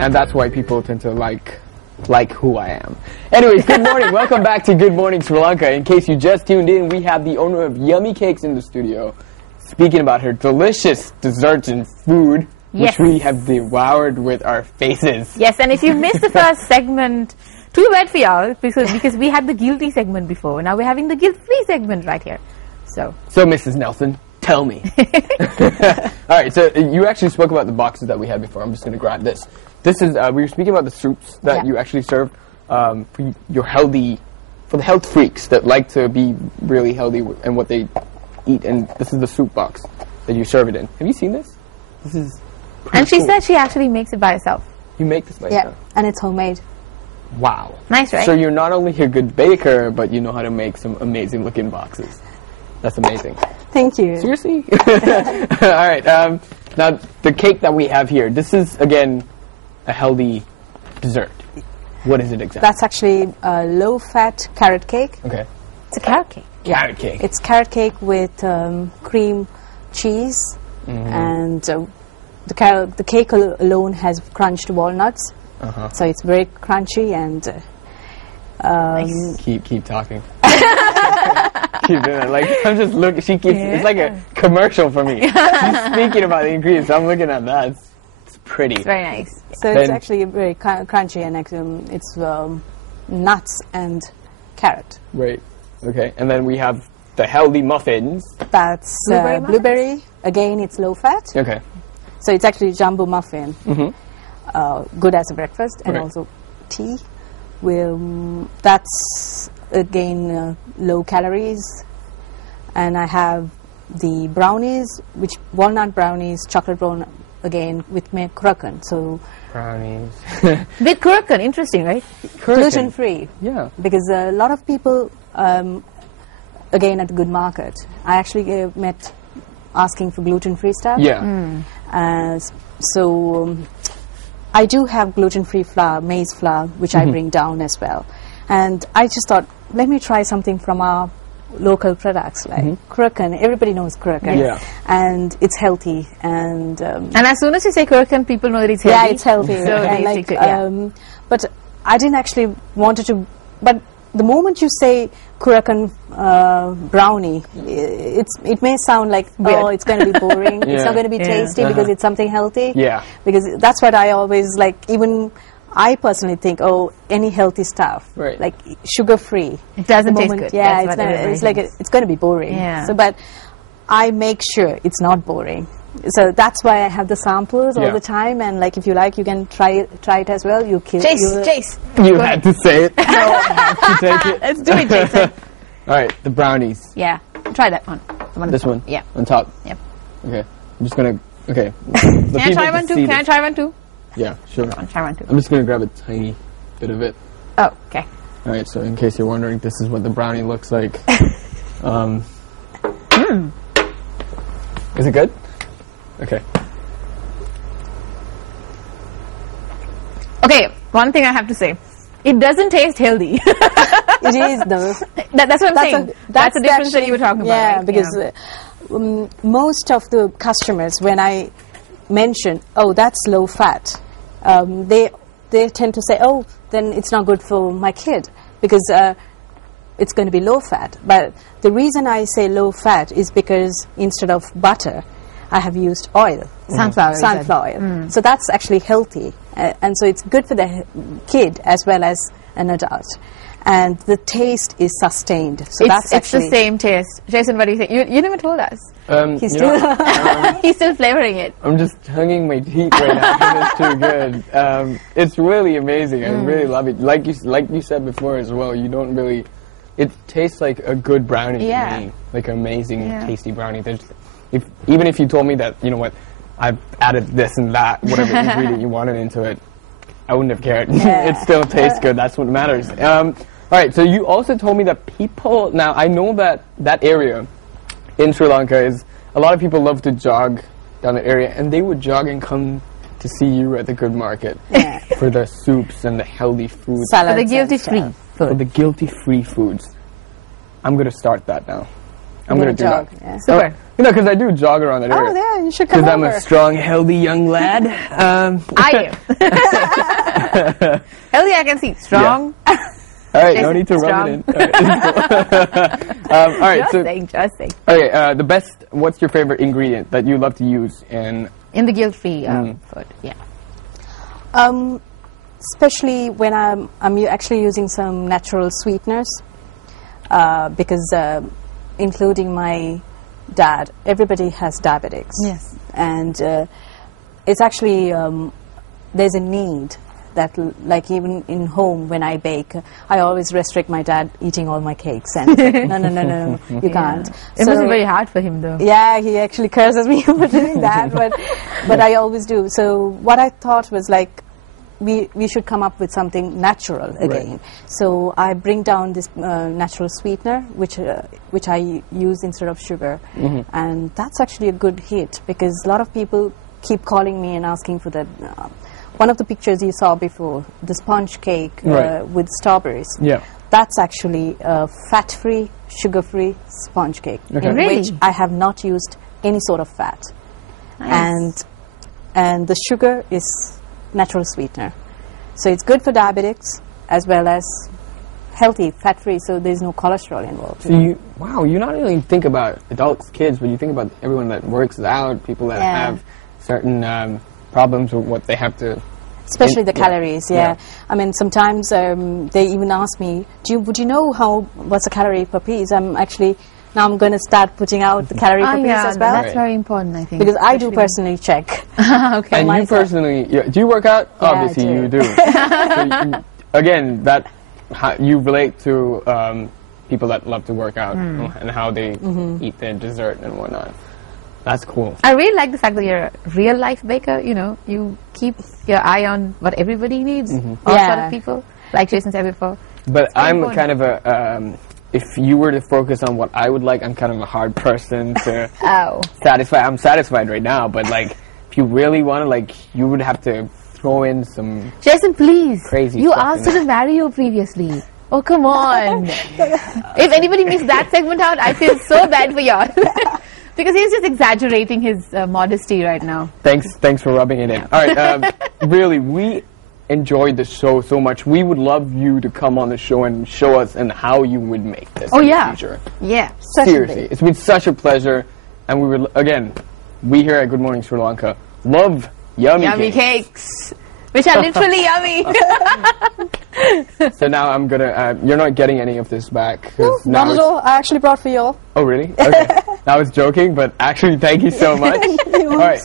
and that's why people tend to like who I am. Anyways, good morning. Welcome back to Good Morning Sri Lanka. In case you just tuned in, we have the owner of Yummy Cakes in the studio, speaking about her delicious desserts and food, which we have devoured with our faces. Yes, and if you missed the first segment, too bad for y'all, because we had the guilty segment before. Now we're having the guilt-free segment right here. So Mrs. Nelson, tell me. All right, so you actually spoke about the boxes that we had before. I'm just going to grab this. This is, we were speaking about the soups that you actually serve for for the health freaks that like to be really healthy and what they eat. And this is the soup box that you serve it in. Have you seen this? This is And she cool. said she actually makes it by herself. You make this by yourself? Yeah, and it's homemade. Wow. Nice, right? So you're not only a good baker, but you know how to make some amazing looking boxes. That's amazing. Thank you. Seriously? All right. Now, the cake that we have here, this is, again, a healthy dessert. What is it exactly? That's actually a low-fat carrot cake. Okay. It's a carrot cake. Carrot cake. It's carrot cake with cream cheese, and the cake alone has crunched walnuts, so it's very crunchy and. Nice. Keep talking. Keep doing it. Like I'm just looking. She keeps. It's like a commercial for me. She's speaking about the ingredients. I'm looking at that. It's pretty. It's very nice. So it's actually very crunchy, and it's nuts and carrot. Right. Okay. And then we have the healthy muffins. That's blueberry. Again, it's low fat. Okay. So it's actually jumbo muffin. Good as a breakfast and Okay. also tea. That's again low calories. And I have the brownies, which walnut brownies, chocolate brown again with my croissant. So Brownies. With croissant, interesting, right? gluten free. Yeah. Because a lot of people, again at the Good Market, I actually met asking for gluten free stuff. Yeah. So I do have gluten-free flour, maize flour, which I bring down as well. And I just thought, let me try something from our local products, like croissant. Everybody knows croissant. Yeah. And it's healthy. And as soon as you say croissant, people know that it's healthy. yeah, it's healthy. So And they stick to it, yeah. But I didn't actually wanted to, but the moment you say croissant brownie, it may sound like, Weird. oh, it's going to be boring. Yeah. It's not going to be tasty because it's something healthy. Yeah. Because that's what I always like. Even I personally think, oh, any healthy stuff, Right. like sugar-free. It doesn't the taste moment- good. Yeah, That's it's, what not, everybody it's like thinks. it's going to be boring. Yeah. So, but I make sure it's not boring. So that's why I have the samples all Yeah. the time, and like if you like, you can try it as well. Chase. You had to say it. No, I have to take it. Let's do it, Jason. All right, the brownies. Yeah. Try that one. The on This top. one? Yeah. On top? Yep. Okay. I'm just going to... Okay. Can I try one too? Can I try one too? Yeah, sure. Try one too. I'm just going to grab a tiny bit of it. Oh, okay. All right, so in case you're wondering, this is what the brownie looks like. Is it good? Okay. Okay, one thing I have to say. It doesn't taste healthy. It is though. That's what I'm saying. That's the difference that you were talking about. Yeah, right? because most of the customers, when I mention, oh, that's low fat, they tend to say, oh, then it's not good for my kid because it's going to be low fat. But the reason I say low fat is because instead of butter, I have used oil. Sunflower oil. So that's actually healthy. And so it's good for the kid as well as an adult. And the taste is sustained. So that's it's the same taste. Jason, what do you think? You never told us. He's you know, still He's still flavoring it. I'm just tonguing my teeth right now because it's too good. It's really amazing. I really love it. Like you said before as well, you don't really... It tastes like a good brownie to me. Like an amazing, tasty brownie. Even if you told me that, you know what, I've added this and that, whatever ingredient you wanted into it, I wouldn't have cared. It still tastes good. That's what matters. All right, so you also told me that people... Now, I know that that area in Sri Lanka is... A lot of people love to jog down the area, and they would jog and come to see you at the Good Market for the soups and the healthy foods. salads For the and guilty-free stuff. For food. the guilty-free foods. I'm going to start that now. I'm going to do jog. that. Yeah. Super. You know, because I do jog around that area. Oh, yeah, you should come Because over. I'm a strong, healthy young lad. Are you? Healthy, I can see. Strong. All right, no Yes, need to rub strong. it in. All right, Just so saying, just saying. okay, what's your favorite ingredient that you love to use in? In the guilt-free food, yeah. Especially when I'm actually using some natural sweeteners, because including my dad, everybody has diabetics. Yes. And it's actually, there's a need that, like even in home when I bake, I always restrict my dad eating all my cakes. And no, you can't. It So- wasn't very hard for him, though. Yeah, he actually curses me for doing that, but I always do. So what I thought was like, we should come up with something natural again. Right. So I bring down this natural sweetener, which I use instead of sugar, and that's actually a good hit because a lot of people keep calling me and asking for that. One of the pictures you saw before, the sponge cake Right. with strawberries. Yeah. That's actually a fat-free, sugar-free sponge cake, Okay. in Really? which I have not used any sort of fat, Nice. and the sugar is natural sweetener, so it's good for diabetics as well as healthy, fat-free. So there's no cholesterol involved. So you not only think about adults, kids, but you think about everyone that works out, people that Yeah. have certain problems with what they have to. Especially the Yeah. calories, yeah. Yeah. I mean, sometimes they even ask me, would you know what's a calorie per piece? I'm going to start putting out the calorie per piece yeah, as well. that's Right. very important, I think. Because I do Especially- personally check. Okay. And you myself. personally, do you work out? Yeah, I Obviously, do. you do. So again, you relate to people that love to work out and how they eat their dessert and whatnot. That's cool. I really like the fact that you're a real life baker. You know, you keep your eye on what everybody needs. All Yeah. sort of people, like Jason said before. But very I'm important. kind of a. If you were to focus on what I would like, I'm kind of a hard person to Oh. satisfy. I'm satisfied right now, but like, if you really want to, like, you would have to throw in some. Jason, please. Crazy You stuff asked in her to marry you previously. Oh, come on. If anybody missed that segment out, I feel so bad for y'all. Because he's just exaggerating his modesty right now. Thanks for rubbing it in. All right, really, we enjoyed the show so much. We would love you to come on the show and show us and how you would make this in the future. Yeah. Seriously, it's been such a pleasure, and we here at Good Morning Sri Lanka love yummy cakes. Which are literally yummy. So now I'm gonna. You're not getting any of this back. 'Cause now Not at it's- all. I actually brought for you all. Oh really? Okay. I was joking, but actually, thank you so much. All right.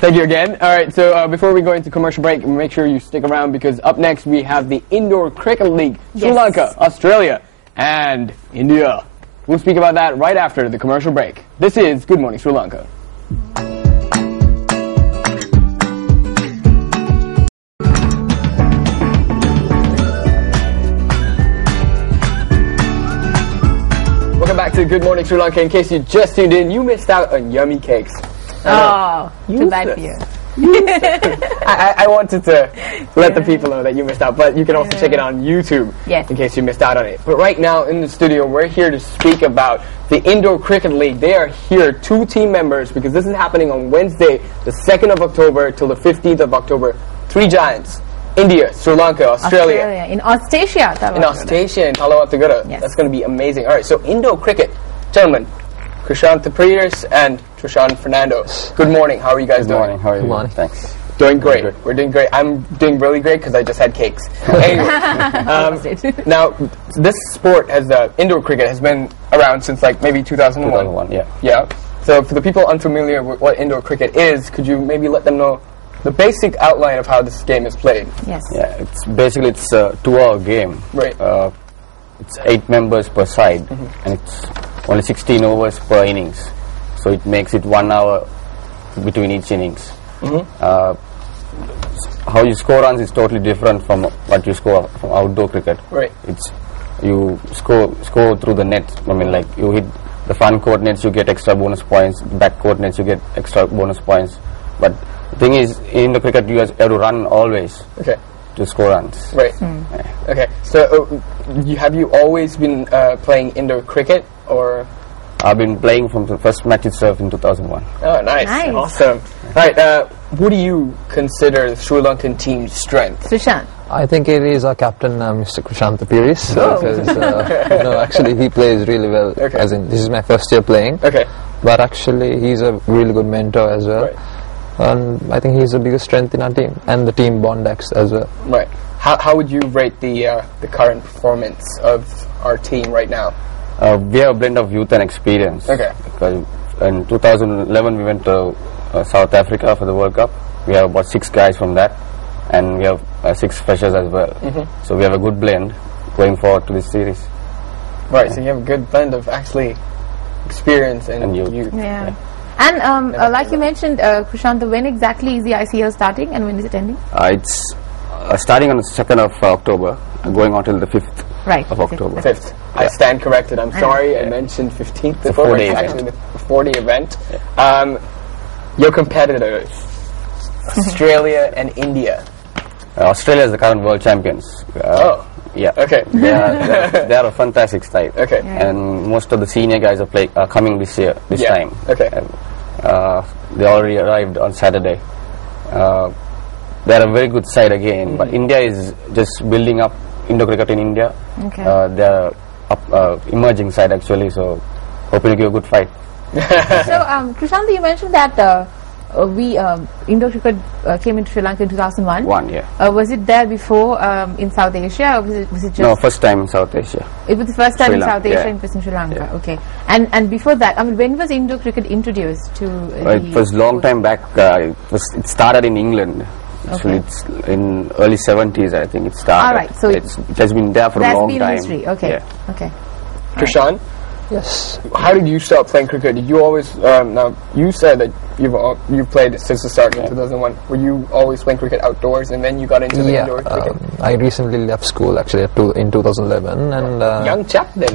Thank you again. All right. So before we go into commercial break, make sure you stick around because up next we have the Indoor Cricket League, Sri Yes. Lanka, Australia, and India. We'll speak about that right after the commercial break. This is Good Morning Sri Lanka. Welcome back to Good Morning Sri Lanka. In case you just tuned in, you missed out on yummy cakes. Oh, too bad for you. I wanted to let the people know that you missed out, but you can also check it on YouTube Yes. in case you missed out on it. But right now in the studio, we're here to speak about the Indoor Cricket League. They are here, 2 team members, because this is happening on Wednesday, the 2nd of October till the 15th of October. 3 giants. India, Sri Lanka, Australia. In Australia. In Australia, in Talawatagura. Yes. That's going to be amazing. All right, so indoor cricket. Gentlemen, Krishant Peters and Trishan Fernando. Good morning. How are you guys Good doing? morning. How are you? Good morning. Thanks. Doing great. Good. We're doing great. I'm doing really great because I just had cakes. Anyway, now this sport indoor cricket has been around since like maybe 2001. 2001, yeah. Yeah. So for the people unfamiliar with what indoor cricket is, could you maybe let them know the basic outline of how this game is played? Yes. Yeah, it's basically it's a 2-hour game. Right. It's 8 members per side, and it's only 16 overs per innings. So it makes it 1 hour between each innings. How you score runs is totally different from what you score from outdoor cricket. Right. It's you score through the net. I mean, like you hit the front court nets, you get extra bonus points. Back court nets, you get extra bonus points. But the thing is, in the cricket, you have to run always Okay. to score runs. Right. Okay. So have you always been playing indoor cricket, or I've been playing from the first match itself in 2001. Oh, nice. Awesome. All right, what do you consider the Sri Lankan team's strength? Sushant. I think it is our captain, Mr. Krishanta Piris. Because, actually he plays really well. Okay. As in, this is my first year playing. Okay. But actually he's a really good mentor as well. Right. And I think he's the biggest strength in our team. And the team Bondax as well. Right. How would you rate the current performance of our team right now? We have a blend of youth and experience. Okay. Because in 2011 we went to South Africa for the World Cup. We have about 6 guys from that, and we have 6 freshers as well. So we have a good blend going forward to this series. Right. So you have a good blend of actually experience and youth. Yeah. And like you mentioned, Krishanta, when exactly is the ICL starting and when is it ending? It's starting on the 2nd of October, going on till the 5th of October. 5th. I stand corrected. I'm sorry. I mentioned 15th before. It's actually the 4-day event. Your competitors, Australia and India. Australia is the current world champions. Yeah. Okay. They are a fantastic side. Okay. And most of the senior guys are coming this time. Okay. And, they already arrived on Saturday. They are a very good side again, but India is just building up Indo-cricket in India. Okay. They are emerging side actually, so hoping to give a good fight. So, Krishanta, you mentioned that Indo-cricket came into Sri Lanka in 2001. Was it there before in South Asia, or was it just... No, first time in South Asia. It was the first time in South Asia, yeah. and it was in Sri Lanka. Yeah. Okay. And before that, I mean, when was Indo-cricket introduced to... It was long time back. It started in England. Actually, it's in early 70s, I think it started. All right, so it has been there for a long time. History. Okay. Yeah. Okay. Krishan? Yes. How did you start playing cricket? Did you always, now you said that you've played since the start in 2001. Were you always playing cricket outdoors and then you got into the indoor cricket? I recently left school actually in 2011 and young chap then.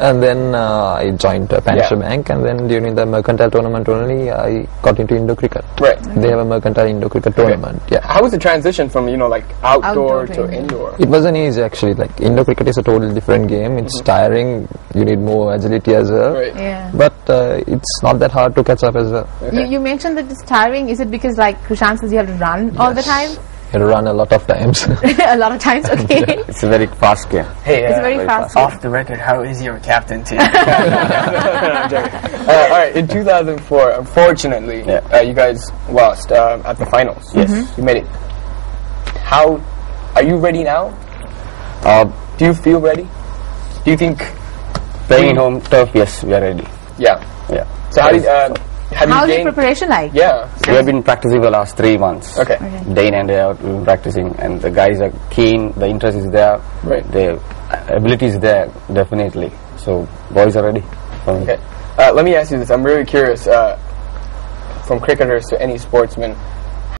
and then I joined Pansha Bank, and then during the mercantile tournament only I got into Indo cricket. Right. They have a mercantile Indo cricket tournament. Yeah. How was the transition from like outdoor to indoor? It wasn't easy actually. Like Indo cricket is a totally different game. It's tiring. You need more agility as well. Right. Yeah. But it's not that hard to catch up as well. Okay. You mentioned that it's tiring. Is it because, like Krishant says, you have to run all the time? You have to run a lot of times. A lot of times, okay. It's a very fast game. Hey, It's very fast. off the record, how is your captaincy? All right, in 2004, unfortunately, you guys lost at the finals. Yes. You made it. How are you ready now? Do you feel ready? Do you think playing in home turf? Yes, we are ready. Yeah. Yeah. So how did How's your preparation like? Yeah. We have been practicing the last 3 months. Okay. Day in and day out, we've been practicing, and the guys are keen. The interest is there. Right. The ability is there, definitely. So boys are ready. Okay. Let me ask you this. I'm really curious. From cricketers to any sportsman,